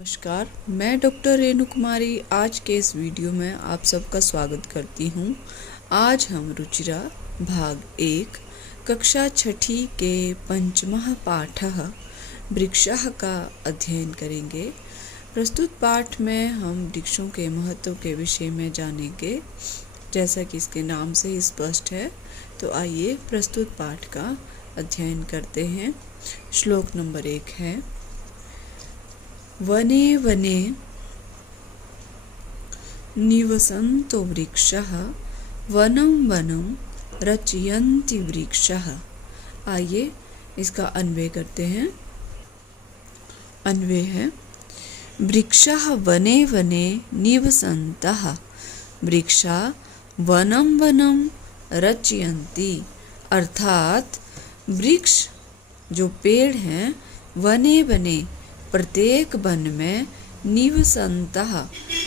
नमस्कार, मैं डॉक्टर रेणु कुमारी आज के इस वीडियो में आप सबका स्वागत करती हूँ। आज हम रुचिरा भाग 1 कक्षा 6 के पंचमः पाठः वृक्षः का अध्ययन करेंगे। प्रस्तुत पाठ में हम वृक्षों के महत्व के विषय में जानेंगे, जैसा कि इसके नाम से ही स्पष्ट है। तो आइए प्रस्तुत पाठ का अध्ययन करते हैं। श्लोक नंबर 1 है, वने वने निवसन्तो वृक्षः वनं वनं रचयन्ति वृक्षः। आइए इसका अन्वय करते हैं। अन्वय है, वृक्षः वने वने निवसन्तः वृक्षा वनं वनं रचयन्ति। अर्थात वृक्ष जो पेड़ हैं वने वने प्रत्येक वन में निवसन्तः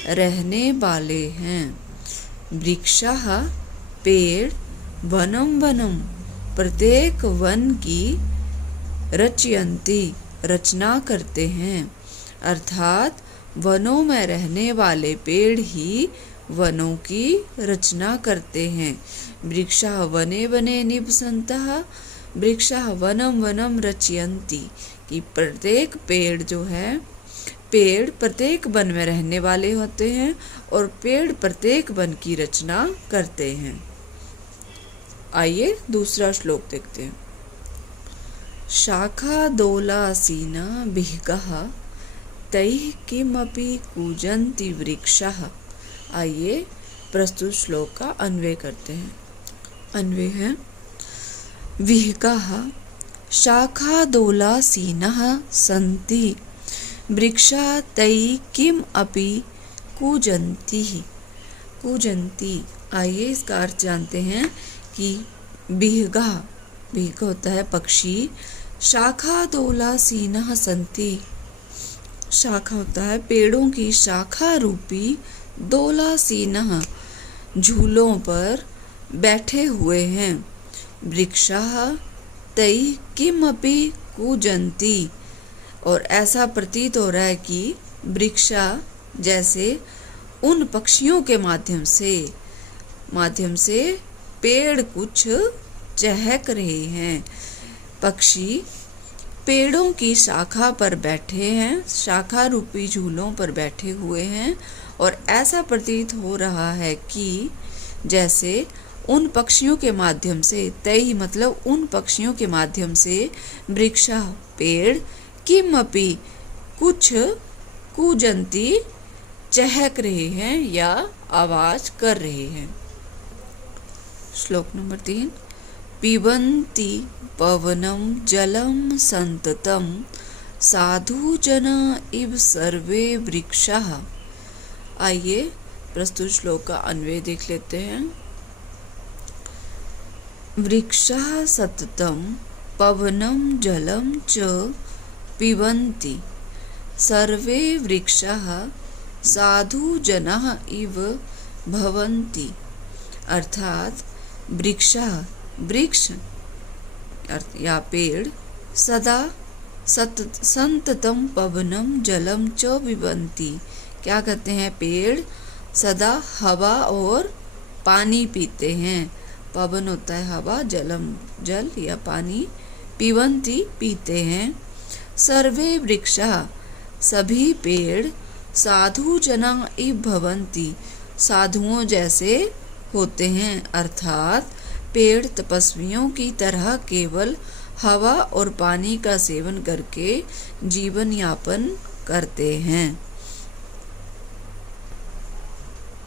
रहने वाले हैं। वृक्षः पेड़ वनं वनं प्रत्येक वन की रचयन्ति रचना करते हैं। अर्थात वनों में रहने वाले पेड़ ही वनों की रचना करते हैं। वृक्षः वने वने निवसन्तः वृक्षः वनं वनं रचयन्ति कि प्रत्येक पेड़ जो है, पेड़ प्रत्येक वन में रहने वाले होते हैं और पेड़ प्रत्येक वन की रचना करते हैं। आइए दूसरा श्लोक देखते हैं। शाखादोलासीना बिहगः तैः किमपि कूजन्ति वृक्षः। आइए प्रस्तुत श्लोक का अन्वय करते हैं। अन्वय है, विहगः शाखादोलासीनः सन्ति वृक्षा तैः किम अपि कूजन्ति। कूजन्ति, आइए इसका अर्थ जानते हैं कि बिहगा, बिहगा होता है पक्षी। शाखादोलासीनः सन्ति, शाखा होता है पेड़ों की शाखा रूपी, दोलासीनः झूलों पर बैठे हुए हैं। वृक्षः तैः किमपि कूजन्ति, और ऐसा प्रतीत हो रहा है कि वृक्षा जैसे उन पक्षियों के माध्यम से पेड़ कुछ चहक रहे हैं। पक्षी पेड़ों की शाखा पर बैठे हैं, शाखा रूपी झूलों पर बैठे हुए हैं, और ऐसा प्रतीत हो रहा है कि जैसे उन पक्षियों के माध्यम से, तैः मतलब उन पक्षियों के माध्यम से, वृक्षा पेड़ किमपि कुछ, कूजन्ति चहक रहे हैं या आवाज कर रहे हैं। श्लोक नंबर 3, पिबन्ति पवनं जलं सन्ततं साधु जना इव सर्वे वृक्षः। आइए प्रस्तुत श्लोक का अन्वय देख लेते हैं। वृक्षः सततं पवनं जलं च पिबन्ति सर्वे वृक्षः साधु जनः इव भवन्ति। अर्थात वृक्ष या पेड़ सदा संततम पवनम जलम च पिबन्ति। क्या कहते हैं? पेड़ सदा हवा और पानी पीते हैं। पवन होता है हवा, जलम जल या पानी, पिबन्ति पीते हैं। सर्वे वृक्षः सभी पेड़, साधु जना इव भवन्ति साधुओं जैसे होते हैं। अर्थात पेड़ तपस्वियों की तरह केवल हवा और पानी का सेवन करके जीवन यापन करते हैं।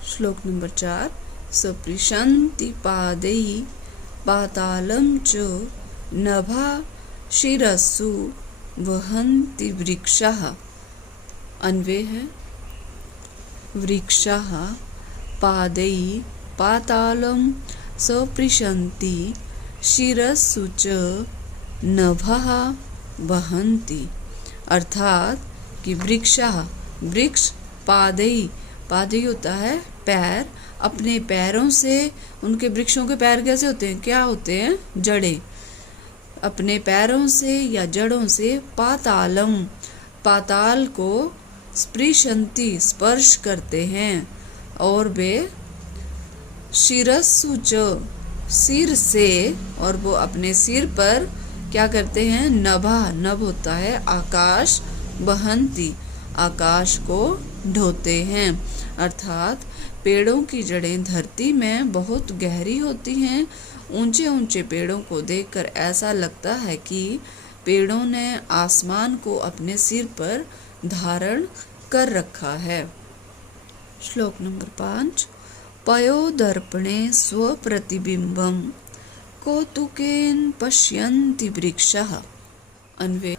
श्लोक नंबर 4, सपृशन्ति पादैः पातालं च नभा शिरस्सु वहन्ति वृक्षः। अन्वय है, वृक्षः पादैः पातालं सपृशन्ति शिरस्सु च नभः वहन्ति। अर्थात कि वृक्ष पादैः, पादैः होता है पैर, अपने पैरों से, उनके वृक्षों के पैर कैसे होते हैं? क्या होते हैं? जड़ें। अपने पैरों से या जड़ों से पातालम, पाताल को स्पृशन्ति स्पर्श करते हैं, और वे शिरस्सु च सिर से, और वो अपने सिर पर क्या करते हैं, नभा, नभ होता है आकाश, बहन्ति आकाश को ढोते हैं। अर्थात पेड़ों की जड़ें धरती में बहुत गहरी होती हैं। ऊंचे ऊंचे पेड़ों को देखकर ऐसा लगता है कि पेड़ों ने आसमान को अपने सिर पर धारण कर रखा है। श्लोक नंबर 5। पयोदर्पणे स्वप्रतिबिम्बं कौतुकेन पश्यन्ति वृक्षः। अन्वय।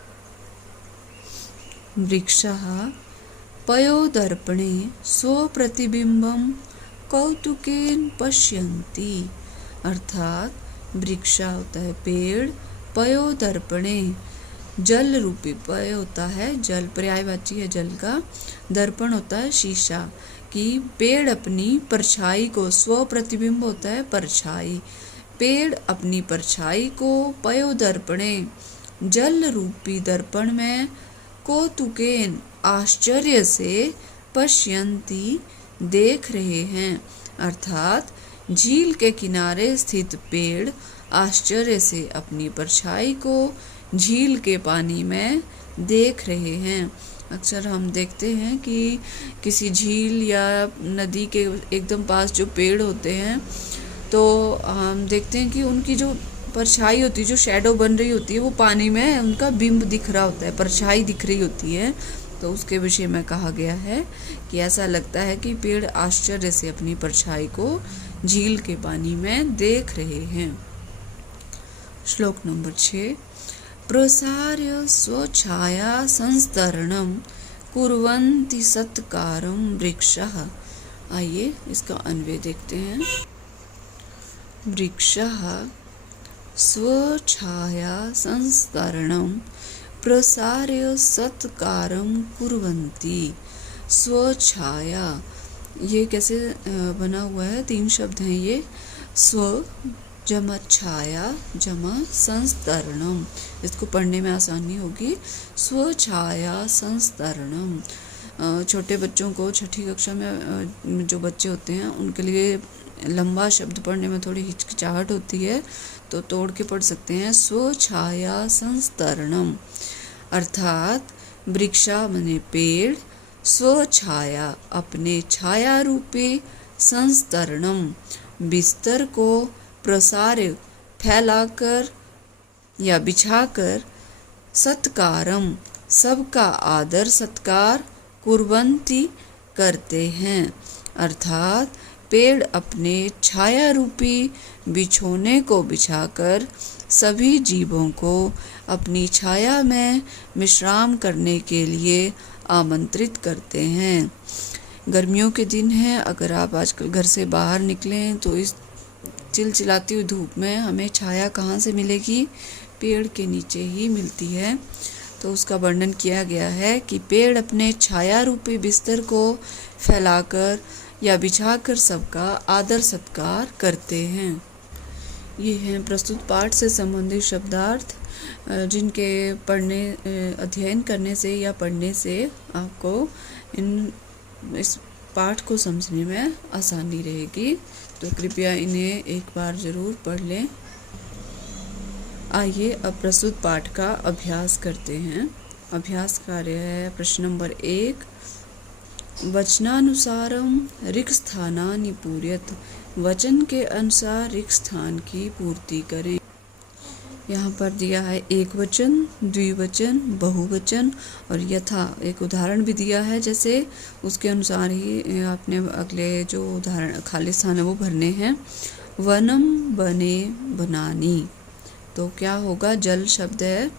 वृक्षः पयोदर्पणे स्वप्रतिबिम्बं कौतुकेन पश्यन्ति। अर्थात वृक्षा होता है पेड़, पयोदर्पणे जल रूपी, पय होता है जल, पर्यायवाची है जल का, दर्पण होता है शीशा, कि पेड़ अपनी परछाई को, स्व प्रतिबिंब होता है परछाई, पेड़ अपनी परछाई को पयोदर्पणे जल रूपी दर्पण में कौतुकेन आश्चर्य से पश्यन्ति देख रहे हैं। अर्थात झील के किनारे स्थित पेड़ आश्चर्य से अपनी परछाई को झील के पानी में देख रहे हैं। अक्सर हम देखते हैं कि किसी झील या नदी के एकदम पास जो पेड़ होते हैं, तो हम देखते हैं कि उनकी जो परछाई होती है, जो शैडो बन रही होती है, वो पानी में उनका बिंब दिख रहा होता है, परछाई दिख रही होती है। तो उसके विषय में कहा गया है कि ऐसा लगता है कि पेड़ आश्चर्य से अपनी परछाई को झील के पानी में देख रहे हैं। श्लोक नंबर 6। प्रसार्य स्वछाया संस्तरणं कुर्वन्ति सत्कारं वृक्षः। आइए इसका अन्वय देखते हैं। वृक्षः स्वछाया संस्तरणं प्रसार्य सत्कारं कुर्वन्ति। स्वछाया, ये कैसे बना हुआ है, 3 शब्द हैं ये, स्व जमा छाया जमा संस्तरणम, इसको पढ़ने में आसानी होगी। स्वछाया संस्तरणम। छोटे बच्चों को छठी कक्षा में जो बच्चे होते हैं उनके लिए लंबा शब्द पढ़ने में थोड़ी हिचकिचाहट होती है, तो तोड़ के पढ़ सकते हैं। स्वछाया संस्तरणम अर्थात वृक्षा माने पेड़, स्वछाया अपने छाया रूपी, संस्तरणम बिस्तर को, प्रसार्य फैलाकर या बिछाकर, सत्कारम सबका आदर सत्कार, कुर्वन्ति करते हैं। अर्थात पेड़ अपने छाया रूपी बिछोने को बिछाकर सभी जीवों को अपनी छाया में विश्राम करने के लिए आमंत्रित करते हैं। गर्मियों के दिन हैं, अगर आप आजकल घर से बाहर निकलें तो इस चिलचिलाती हुई धूप में हमें छाया कहाँ से मिलेगी, पेड़ के नीचे ही मिलती है। तो उसका वर्णन किया गया है कि पेड़ अपने छाया रूपी बिस्तर को फैलाकर या बिछाकर सबका आदर सत्कार करते हैं। ये हैं प्रस्तुत पाठ से संबंधित शब्दार्थ, जिनके पढ़ने अध्ययन करने से या पढ़ने से आपको इस पाठ को समझने में आसानी रहेगी। तो कृपया इन्हें एक बार ज़रूर पढ़ लें। आइए अब प्रस्तुत पाठ का अभ्यास करते हैं। अभ्यास कार्य है प्रश्न नंबर 1। वचनानुसारम ऋक् स्थानानि पूरयत। वचन के अनुसार ऋक् स्थान की पूर्ति करें। यहाँ पर दिया है एक वचन, द्विवचन, बहुवचन और यथा। एक उदाहरण भी दिया है, जैसे उसके अनुसार ही आपने अगले जो उदाहरण खाली स्थान है वो भरने हैं। वनम बने बनानी, तो क्या होगा, जल शब्द है,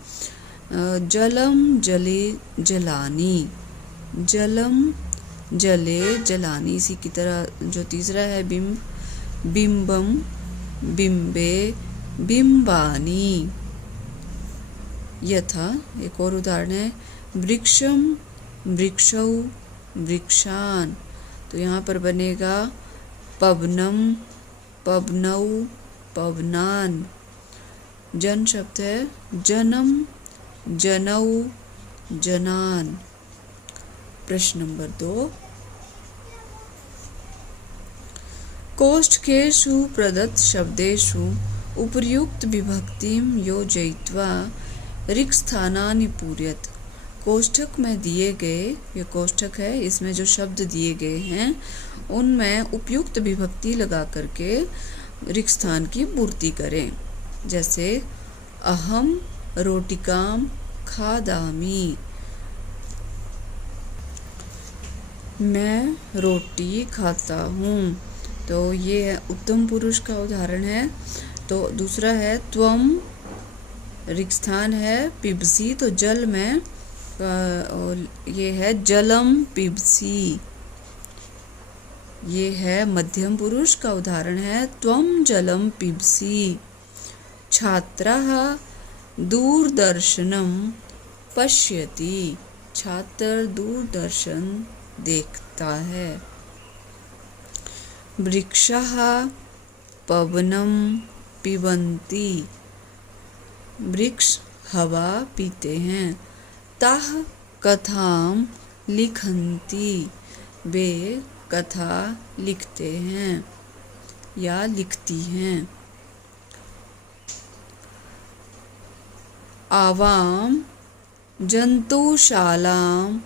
जलम जले जलानी, जलम जले जलानी। इसी की तरह जो तीसरा है बिंब, बिंबम बिंबे बिंबानी। यथा एक और उदाहरण है वृक्षम वृक्षौ वृक्षान, तो यहाँ पर बनेगा पवनम पवनौ पवनान। जन शब्द है जनम जनौ जनान। प्रश्न नंबर 2, कोष्ठकेषु प्रदत्त शब्देषु उपर्युक्त विभक्तिं योजयित्वा रिक्तस्थानानि पूरयत। कोष्ठक में दिए गए, ये कोष्ठक है, इसमें जो शब्द दिए गए हैं उनमें उपयुक्त विभक्ति लगा करके रिक्त स्थान की पूर्ति करें। जैसे अहम रोटिकाम खादामी, मैं रोटी खाता हूँ। तो ये उत्तम पुरुष का उदाहरण है। तो दूसरा है त्वम, रिक्त स्थान है पिबसी, तो जल में ये है जलम पिबसी, ये है मध्यम पुरुष का उदाहरण है त्वम जलम पिबसी। छात्रः दूरदर्शनम पश्यति, छात्र दूरदर्शन देखता है। वृक्षः पवनम पिबन्ति, वृक्ष हवा पीते हैं। ताः कथाम लिखन्ति, वे कथा लिखते हैं या लिखती हैं। आवाम जंतुशालाम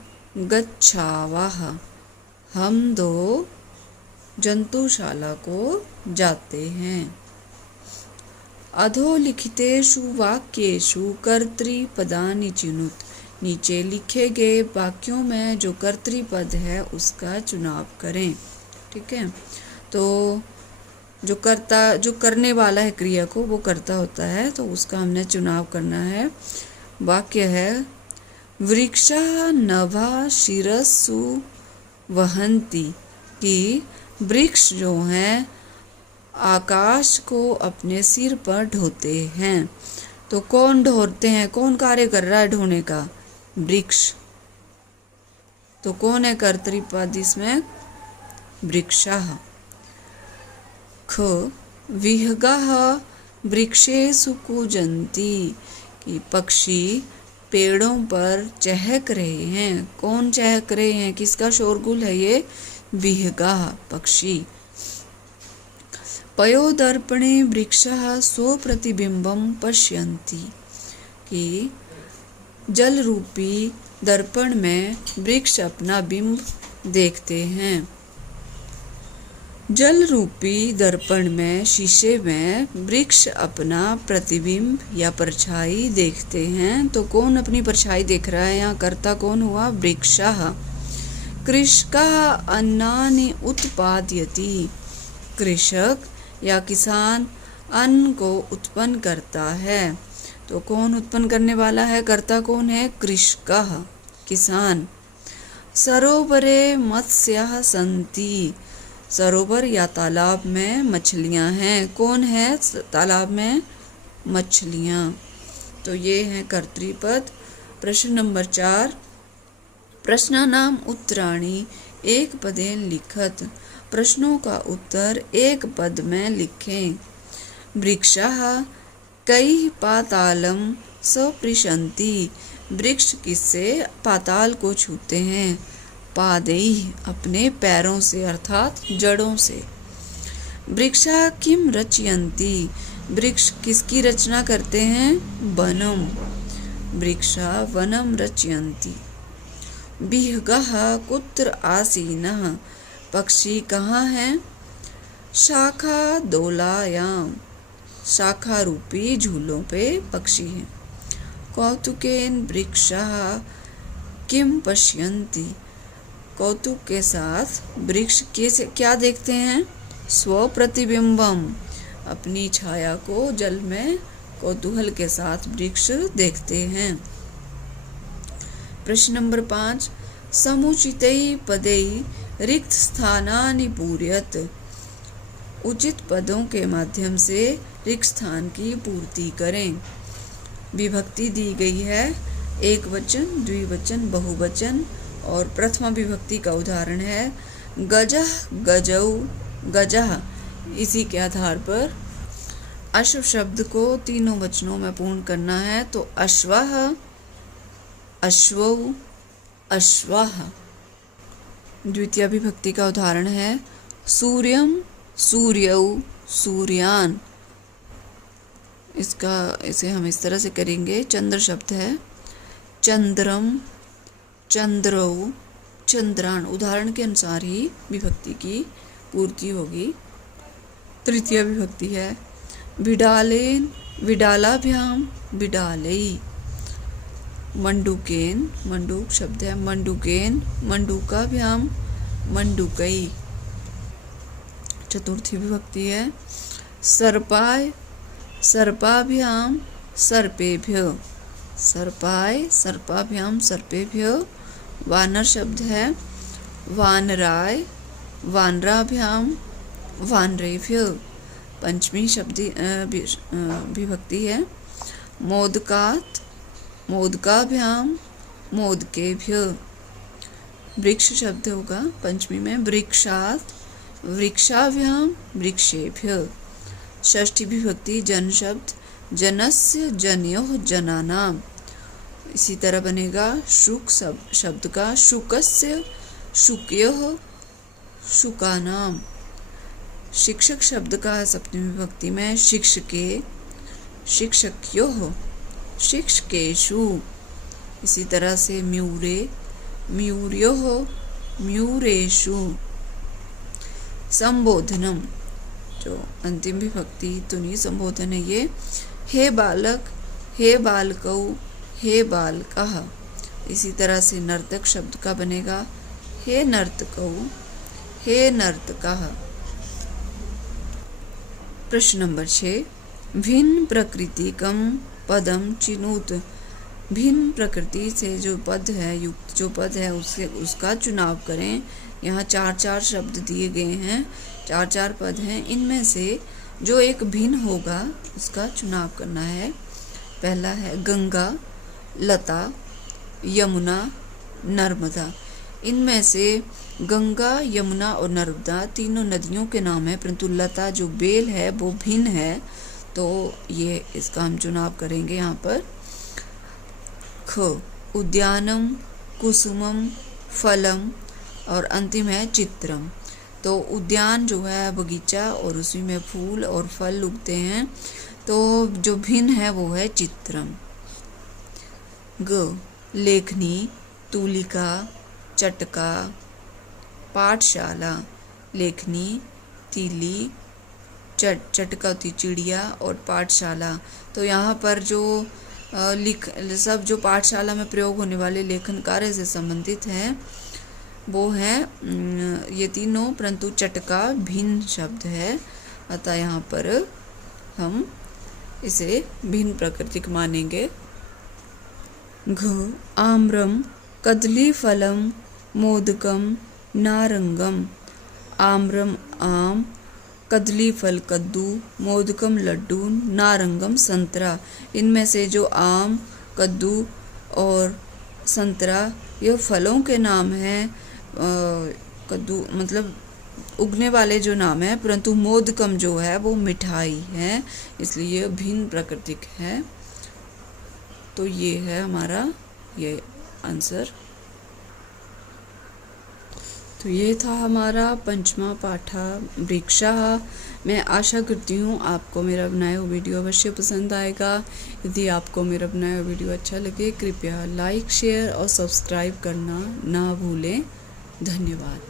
गच्छावः, हम दो जंतुशाला को जाते हैं। अधोलिखितेषु वाक्येषु कर्तृपदानि चिनुत, नीचे लिखे गए वाक्यों में जो कर्तृपद है उसका चुनाव करें। ठीक है, तो जो कर्ता, जो करने वाला है क्रिया को, वो कर्ता होता है, तो उसका हमने चुनाव करना है। वाक्य है वृक्षः नभः शिरस्सु वहन्ति, कि वृक्ष जो हैं आकाश को अपने सिर पर ढोते हैं। तो कौन ढोते हैं, कौन कार्य कर रहा है ढोने का? वृक्ष। तो कौन है कर्तृपद इसमें? वृक्षः। ख विहगः वृक्षेषु कूजन्ति, कि पक्षी पेड़ों पर चहक रहे हैं। कौन चहक रहे हैं, किसका शोरगुल है ये? विहगः, पक्षी। पयोदर्पणे वृक्षः स्वप्रतिबिंबं पश्यन्ति, कि जल रूपी दर्पण में वृक्ष अपना बिंब देखते हैं। जल रूपी दर्पण में, शीशे में वृक्ष अपना प्रतिबिंब या परछाई देखते हैं। तो कौन अपनी परछाई देख रहा है? यहाँ कर्ता कौन हुआ? वृक्षः। कृषकः अन्नानि उत्पादयति, कृषक या किसान अन्न को उत्पन्न करता है। तो कौन उत्पन्न करने वाला है? कर्ता कौन है? कृषकः, किसान। सरोवरे मत्स्यः सन्ति, सरोवर या तालाब में मछलियां हैं। कौन है तालाब में? मछलियां। तो ये हैं कर्तृपद। प्रश्न नंबर 4, प्रश्नानाम उत्तराणि एक पदेन लिखत, प्रश्नों का उत्तर एक पद में लिखें। वृक्षः कैः पातालं स्पृशन्ति, वृक्ष किससे पाताल को छूते हैं? पादैः, अपने पैरों से अर्थात जड़ों से। वृक्षः किम रचयन्ति, वृक्ष किसकी रचना करते हैं? वनम, वृक्षः वनम रचयन्ति। विहगः कुत्र आसीनः, पक्षी कहाँ हैं? शाखा दोलायाम, शाखा रूपी झूलों पे पक्षी हैं। कौतुकेन वृक्षः किम पश्यन्ति, कौतुक के साथ वृक्ष कैसे क्या देखते हैं? स्वप्रतिबिंबम, अपनी छाया को जल में कौतूहल के साथ वृक्ष देखते हैं। प्रश्न नंबर 5, समुचितै पदै रिक्त स्थानानि पूरयत, उचित पदों के माध्यम से रिक्त स्थान की पूर्ति करें। विभक्ति दी गई है एक वचन, द्विवचन, बहुवचन और प्रथमा विभक्ति का उदाहरण है गजः, गजौ, गजः। इसी के आधार पर अश्व शब्द को तीनों वचनों में पूर्ण करना है। तो अश्वः, अश्वौ, अश्वाः। द्वितीय विभक्ति का उदाहरण है सूर्यम, सूर्यौ, सूर्यान। इसे हम इस तरह से करेंगे। चंद्र शब्द है चंद्रम, चंद्रौ, चंद्रान। उदाहरण के अनुसार ही विभक्ति की पूर्ति होगी। तृतीय विभक्ति है विडालेन, विडालाभ्याम, विडालई। मंडूकेन, मंडूक शब्द है मंडूकेन, मंडूकाभ्याम, मंडूकई। चतुर्थी विभक्ति है सर्पाय, सर्पाभ्याम, सर्पेभ्य। सर्पाय, सर्पाभ्याम, सर्पेभ्य। वानर शब्द है वानराय, वानराभ्याम, वानरेभ्य। पंचमी शब्द विभक्ति है मोदकात, मोदकाभ्याम, मोदकेभ्य। वृक्ष शब्द होगा पंचमी में वृक्षात, वृक्षाभ्याम, वृक्षेभ्य। षष्ठी विभक्ति जन शब्द जनस्य, जनयोः, जनानाम। इसी तरह बनेगा शुक शब्द का शुकस्य, शुकयोः, शुकानाम। शिक्षक शब्द का सप्तमी विभक्ति में शिक्षके, शिक्षक्योः, शिक्षकेषु। इसी तरह से म्यूरे, म्यूर्योः, म्यूरेषु। संबोधनम जो अंतिम विभक्ति तुनी संबोधन है ये हे बालक, हे बालकौ, हे बालकः। इसी तरह से नर्तक शब्द का बनेगा हे नर्तकौ, हे नर्तकः। प्रश्न नंबर 6 भिन्न प्रकृतिकम पदम चिनुत। भिन्न प्रकृति से जो पद है, युक्त जो पद है उसका चुनाव करें। यहाँ 4-4 शब्द दिए गए हैं, 4-4 पद हैं। इनमें से जो एक भिन्न होगा उसका चुनाव करना है। पहला है गंगा, लता, यमुना, नर्मदा। इनमें से गंगा, यमुना और नर्मदा तीनों नदियों के नाम है, परंतु लता जो बेल है वो भिन्न है, तो ये इसका हम चुनाव करेंगे यहाँ पर। ख उद्यानम, कुसुमम, फलम और अंतिम है चित्रम। तो उद्यान जो है बगीचा और उसी में फूल और फल उगते हैं, तो जो भिन्न है वो है चित्रम। ग लेखनी, तूलिका, चटका, पाठशाला। लेखनी, तीली, चटका होती चिड़िया और पाठशाला। तो यहाँ पर जो सब जो पाठशाला में प्रयोग होने वाले लेखन कार्य से संबंधित हैं वो है ये तीनों, परंतु चटका भिन्न शब्द है, अतः यहाँ पर हम इसे भिन्न प्राकृतिक मानेंगे। घ आम्रम, कदलीफलम, मोदकम, नारंगम। आम्रम आम, कदलीफल कद्दू, मोदकम लड्डू, नारंगम संतरा। इनमें से जो आम, कद्दू और संतरा ये फलों के नाम हैं। कद्दू मतलब उगने वाले जो नाम है, परंतु मोदकम जो है वो मिठाई है, इसलिए भिन्न प्राकृतिक है। तो ये है हमारा ये आंसर। तो ये था हमारा पंचमा पाठा वृक्षः। मैं आशा करती हूँ आपको मेरा बनाया हुआ वीडियो अवश्य पसंद आएगा। यदि आपको मेरा बनाया हुआ वीडियो अच्छा लगे कृपया लाइक, शेयर और सब्सक्राइब करना ना भूलें। धन्यवाद।